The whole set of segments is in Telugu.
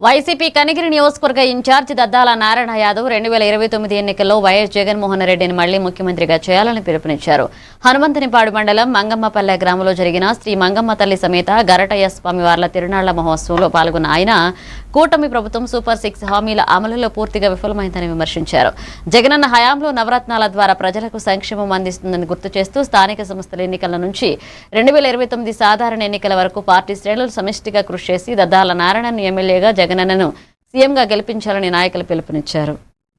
వైసీపీ కనిగిరి నియోజకవర్గ ఇన్ఛార్జి దద్దాల నారాయణ యాదవ్ 2029 ఎన్నికల్లో వైఎస్ జగన్మోహన్ రెడ్డిని మళ్లీ ముఖ్యమంత్రిగా చేయాలని పిలుపునిచ్చారు. హనుమంతునిపాడు మండలం మంగమ్మపల్లె గ్రామంలో జరిగిన శ్రీ మంగమ్మ తల్లి సమేత గరటయ్య స్వామివార్ల తిరునాళ్ల మహోత్సవంలో పాల్గొన్న ఆయన కూటమి ప్రభుత్వం సూపర్ 6 హామీల అమలులో పూర్తిగా విఫలమైందని విమర్శించారు. జగనన్న హయాంలో నవరత్నాల ద్వారా ప్రజలకు సంక్షేమం అందిస్తుందని గుర్తు చేస్తూ స్థానిక సంస్థల ఎన్నికల నుంచి 2029 సాధారణ ఎన్నికల వరకు పార్టీ శ్రేణులు సమిష్టిగా కృషి చేసి దద్దాల నారాయణను ఎమ్మెల్యేగా జగనన్నను సీఎంగా గెలిపించాలని నాయకులు పిలుపునిచ్చారు.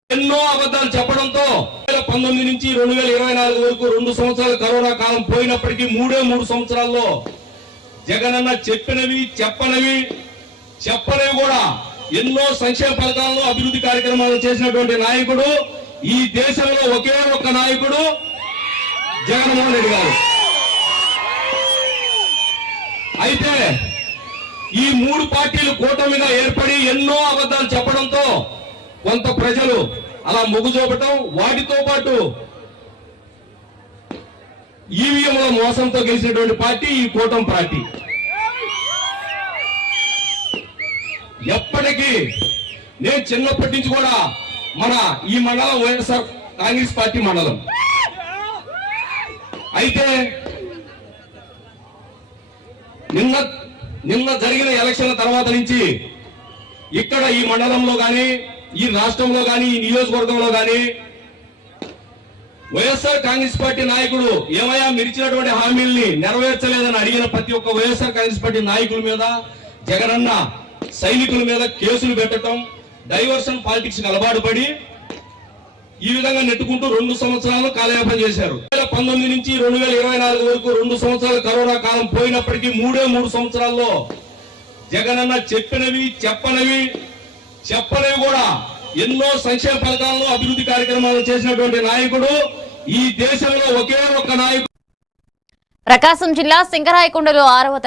ఎన్నో అబద్ధాలు చెప్పడంతో 2019 నుంచి 2024 వరకు 2 సంవత్సరాల కరోనా కాలం పోయినప్పటికీ 3 సంవత్సరాల్లో జగనన్న చెప్పినవి చెప్పనివి కూడా ఎన్నో సంక్షేమ పథకాలను అభివృద్ధి కార్యక్రమాలు చేసినటువంటి నాయకుడు ఈ దేశంలో ఒకే ఒక్క నాయకుడు జగన్మోహన్ రెడ్డి గారు. అయితే ఈ 3 పార్టీలు కూటమిగా ఏర్పడి ఎన్నో అబద్ధాలు చెప్పడంతో కొంత ప్రజలు అలా మొగ్గు చూపటం, వాటితో పాటు ఈవీఎంల మోసంతో గెలిచినటువంటి పార్టీ ఈ కూటమి పార్టీ. ఎప్పటికీ నేను చిన్నప్పటి నుంచి కూడా మన ఈ మండలం వైఎస్ఆర్ కాంగ్రెస్ పార్టీ మండలం. అయితే నిన్న జరిగిన ఎలక్షన్ల తర్వాత నుంచి ఇక్కడ ఈ మండలంలో గాని, ఈ రాష్ట్రంలో గాని, ఈ నియోజకవర్గంలో గాని వైఎస్ఆర్ కాంగ్రెస్ పార్టీ నాయకుడు ఏమయ్యా మిరిచినటువంటి హామీల్ని నెరవేర్చలేదని అడిగిన ప్రతి ఒక్క వైఎస్ఆర్ కాంగ్రెస్ పార్టీ నాయకుల మీద, జగనన్న సైనికుల మీద కేసులు పెట్టడం, డైవర్షన్ పాలిటిక్స్ అలవాటు పడి ఈ విధంగా నెట్టుకుంటూ 2 సంవత్సరాలు కాలయాపన చేశారు. 2019 నుంచి 2024 వరకు 2 సంవత్సరాల కరోనా కాలం పోయినప్పటికీ 3 సంవత్సరాల్లో జగనన్న చెప్పినవి చెప్పనివి కూడా ఎన్నో సంక్షేమ పథకాలను అభివృద్ధి కార్యక్రమాలు చేసినటువంటి నాయకుడు ఈ దేశంలో ఒకే ఒక్క నాయకుడు. ప్రకాశం జిల్లా సింగరాయకొండలో 6వ